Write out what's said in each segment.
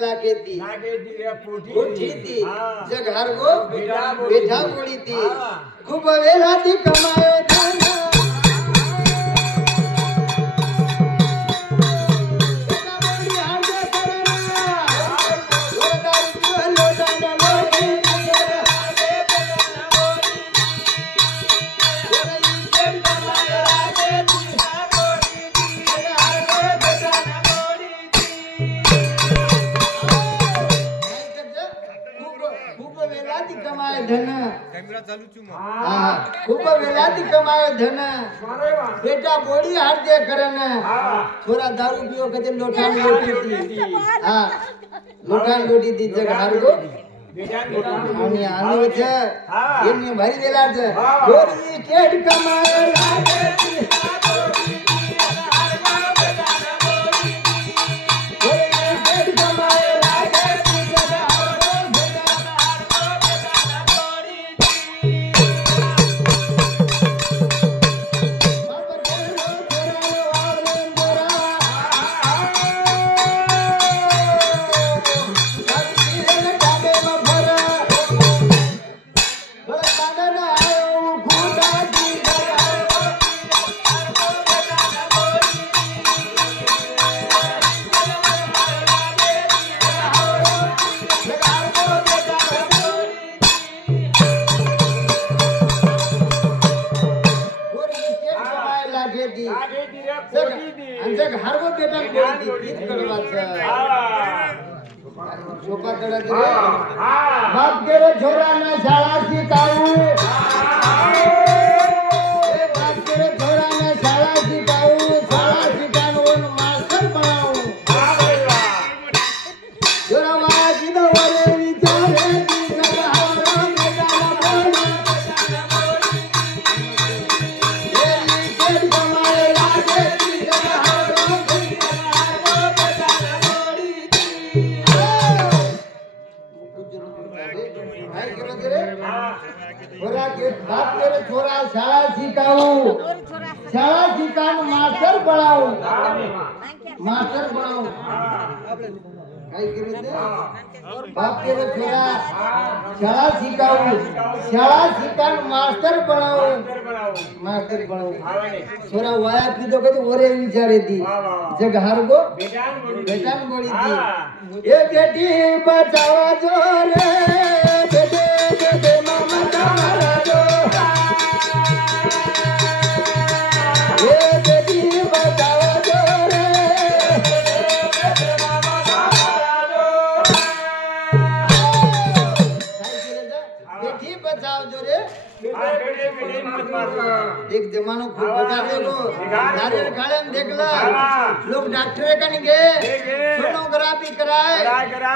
लागे दी उठी थी जग हर गो बेटा बोली थी खूब वेला थी कमायो धन खूप वेळाती कमायो धन बेटा बोडी हारते करन थोड़ा दारू पियो कदे लोटान लोटी थी हां लोटान लोटी थी जग हारगो आणि आनी वचे एने भारी वेला छे बोरी केड कमायो लागे थी अंजक हरगो बेटा बोली थी शोभा कड़ा दे बाप केरे छोरा ने शाळा शिकाऊ बाप केरे छोरा ने शाळा शिकाऊन मास्टर बनाऊ छोरा वाजी दो वाले विचारे की जग हरो बेटा बोली ये केड कमाए लागे बाप तेरे छोरा शाळा शिकाऊ मास्टर बनाऊ काय केले ते बाप तेरे छोरा शाळा शिकाऊ मास्टर बनाऊ छोरा वाया पीतो कधी ओरे विचारे ती जग हारगो बेटान बोली थी ए बेटी बचावा जो रे बेटे मामा तुम्हारा जो ए बेटी बचावा जो रे बेटे मामा तुम्हारा जो बेटी बचाओ जो रे एक जमानो खूब बता देखो नारियल खाने में देखला लोग डॉक्टर कन गए सोनोग्राफी कराए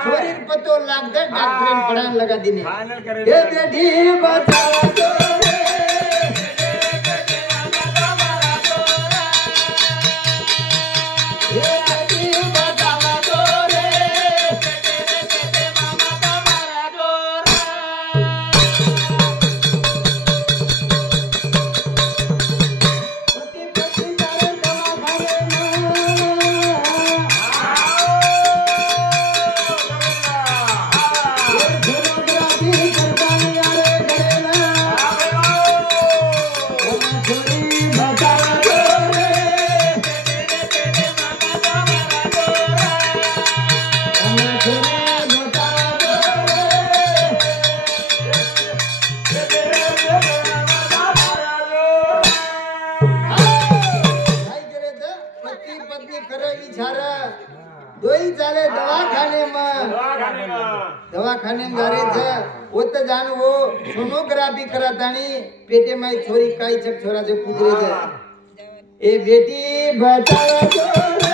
शरीर पतो लाग दे डॉक्टर पढ़ाने लगा दिने ये बेटी बचाओ जो रे ये बेटी बचाओ जो रे दवाखाने में जारे छे ओत जान वो सोनोग्राफी करातानी पेटे में छोरी काई छक छोरा से पूछ रहे छे ए बेटी बचाओ जो रे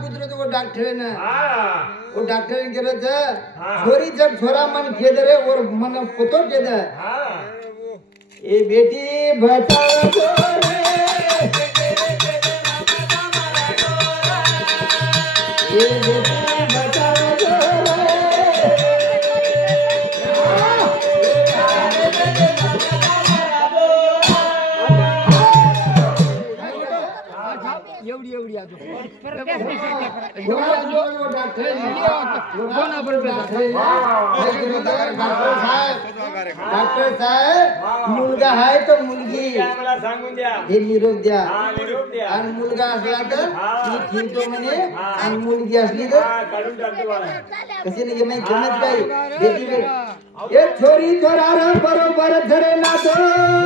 पुत्र तो वो डॉक्टर है ना वो डॉक्टर ने कह रहा छोरी जब छोरा मन खेद रे और मन पुतो खेद ए बेटी बचाओ छोरे ए बेटी बचाओ छोरे एवढी एवढी आजो डॉक्टर साहेब मुलगा आहे तर मुलगी सांगून द्या हे निरोप द्या निरोप द्या आणि मुलगा असला तर ती ठेवतो म्हणे आणि मुलगी असली तर काढून टाकतो मला कशी नाही माहिती गमत काही बेटी ए छोरी छोरा बरोबर धरे ना तो